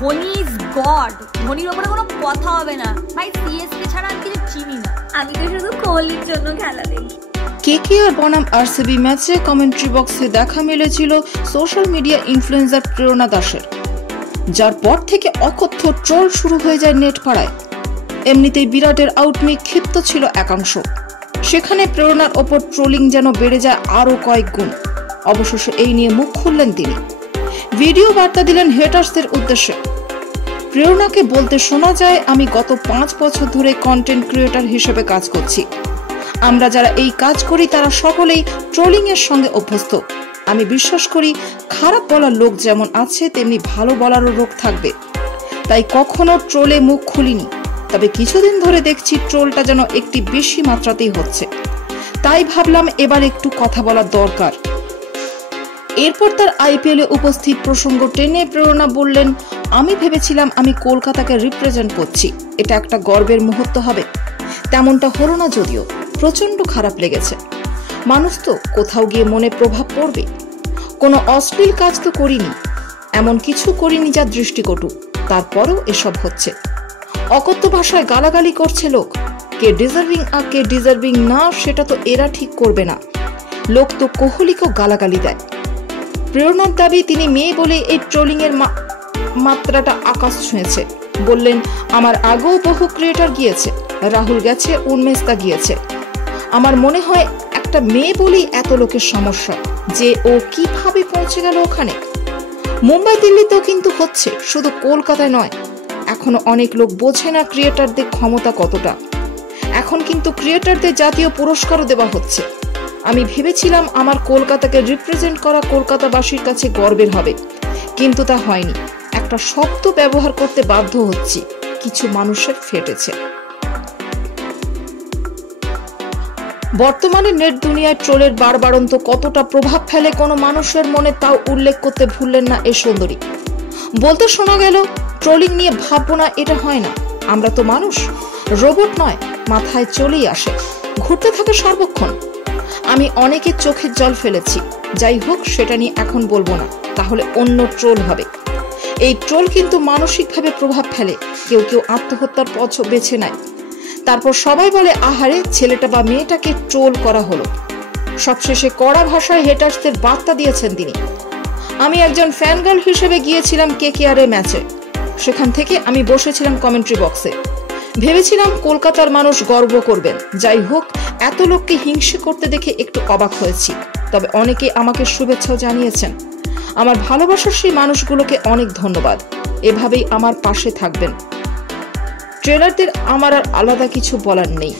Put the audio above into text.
Dhoni is god, ধোনির ওপরে কোনো কথা হবে না ভাই। সিএসকে ছাড়া আমি কিছু চিনি না, আমি তো শুধু কোহলির জন্য খেলা দেখি। কেকেআর বনাম আরসিবি ম্যাচে কমেন্ট্রি বক্সে দেখা মিলেছিল সোশ্যাল মিডিয়া ইনফ্লুয়েন্সার প্রেরণা দাসের, যার পর থেকে অকথ্য ট্রোল শুরু হয়ে যায় নেট পাড়ায়। এমনিতেই বিরাটের আউটমি ক্ষিপ্ত ছিল একাংশ, সেখানে প্রেরণার ওপর ট্রোলিং যেন বেড়ে যায় আরও কয়েক গুণ। অবশেষে এই নিয়ে মুখ খুললেন তিনি, ভিডিও বার্তা দিলেন হেটার্সদের উদ্দেশ্যে। প্রেরণাকে বলতে শোনা যায়, আমি গত 5 বছর ধরে কন্টেন্ট ক্রিয়েটর হিসেবে কাজ করছি। আমরা যারা এই কাজ করি তারা সকলেই ট্রোলিং এর সঙ্গে অভ্যস্ত। আমি বিশ্বাস করি খারাপ বলার লোক যেমন আছে তেমনি ভালো বলারও লোক থাকবে, তাই কখনো ট্রোলে মুখ খুলিনি। তবে কিছুদিন ধরে দেখছি ট্রোলটা যেন একটি বেশি মাত্রাতেই হচ্ছে, তাই ভাবলাম এবার একটু কথা বলার দরকার। এরপর তার আইপিএলে উপস্থিত প্রসঙ্গ টেনে প্রেরণা বললেন, আমি ভেবেছিলাম আমি কলকাতাকে রিপ্রেজেন্ট করছি, এটা একটা গর্বের মুহূর্ত হবে। তেমনটা হলো না, যদিও প্রচন্ড খারাপ লেগেছে। মানুষ তো কোথাও গিয়ে মনে প্রভাব পড়বে। কোনো অশ্লীল কাজ তো করিনি, এমন কিছু করিনি যা দৃষ্টিকটু, তারপরও এসব হচ্ছে। অকথ্য ভাষায় গালাগালি করছে লোক, কে ডিজার্ভিং আর কে ডিজার্ভিং না সেটা তো এরা ঠিক করবে না। লোক তো কোহলিকেও গালাগালি দেয়। প্রেরণার দাবি তিনি মেয়ে বলে এই ট্রোলিং এর মাত্রাটা আকাশ ছুঁয়েছে। বললেন, আমার আগেও বহু ক্রিয়েটর গিয়েছে, রাহুল গেছে, উন্মেস্তা গিয়েছে। আমার মনে হয় একটা মেয়ে বলেই এত লোকের সমস্যা, যে ও কিভাবে পৌঁছে গেল ওখানে। মুম্বাই দিল্লিতেও কিন্তু হচ্ছে, শুধু কলকাতায় নয়। এখনো অনেক লোক বোঝে না ক্রিয়েটরদের ক্ষমতা কতটা। এখন কিন্তু ক্রিয়েটরদের জাতীয় পুরস্কারও দেওয়া হচ্ছে। আমি ভেবেছিলাম আমার কলকাতাকে রিপ্রেজেন্ট করা কলকাতাবাসীর কাছে গর্বের হবে, কিন্তু তা হয়নি। একটা শব্দ ব্যবহার করতে বাধ্য হচ্ছি, কিছু মানুষের ফেটেছে। বর্তমানে নেট দুনিয়ায় ট্রোলের বাড়বাড়ন্ত কতটা প্রভাব ফেলে কোনো মানুষের মনে, তাও উল্লেখ করতে ভুললেন না এই সুন্দরী। বলতে শোনা গেল, ট্রোলিং নিয়ে ভাববো না, এটা হয় না। আমরা তো মানুষ, রোবট নয়, মাথায় চলেই আসে, ঘুরতে থাকে সর্বক্ষণ। আমি অনেকের চোখের জল ফেলেছি, যাই হোক সেটা নিয়ে এখন বলবো না, তাহলে অন্য ট্রোল হবে। এই ট্রোল কিন্তু মানসিকভাবে প্রভাব ফেলে। কেউ কেউ আত্মহত্যার পথ বেছে নেয়, তারপর সবাই বলে আহারে ছেলেটা বা মেয়েটাকে ট্রোল করা হলো। সবশেষে কড়া ভাষায় হেটার্সদের বার্তা দিয়েছেন তিনি। আমি একজন ফ্যানগার্ল হিসেবে গিয়েছিলাম কেকেআর এর ম্যাচে, সেখান থেকে আমি বসেছিলাম কমেন্ট্রি বক্সে। ভেবেছিলাম কলকাতার মানুষ গর্ব করবেন। যাই হোক, এত লোককে হিংসে করতে দেখে একটু অবাক হয়েছি, তবে অনেকে আমাকে শুভেচ্ছাও জানিয়েছেন। আমার ভালোবাসার সেই মানুষগুলোকে অনেক ধন্যবাদ, এভাবেই আমার পাশে থাকবেন। ট্রেলারদের আমার আর আলাদা কিছু বলার নেই।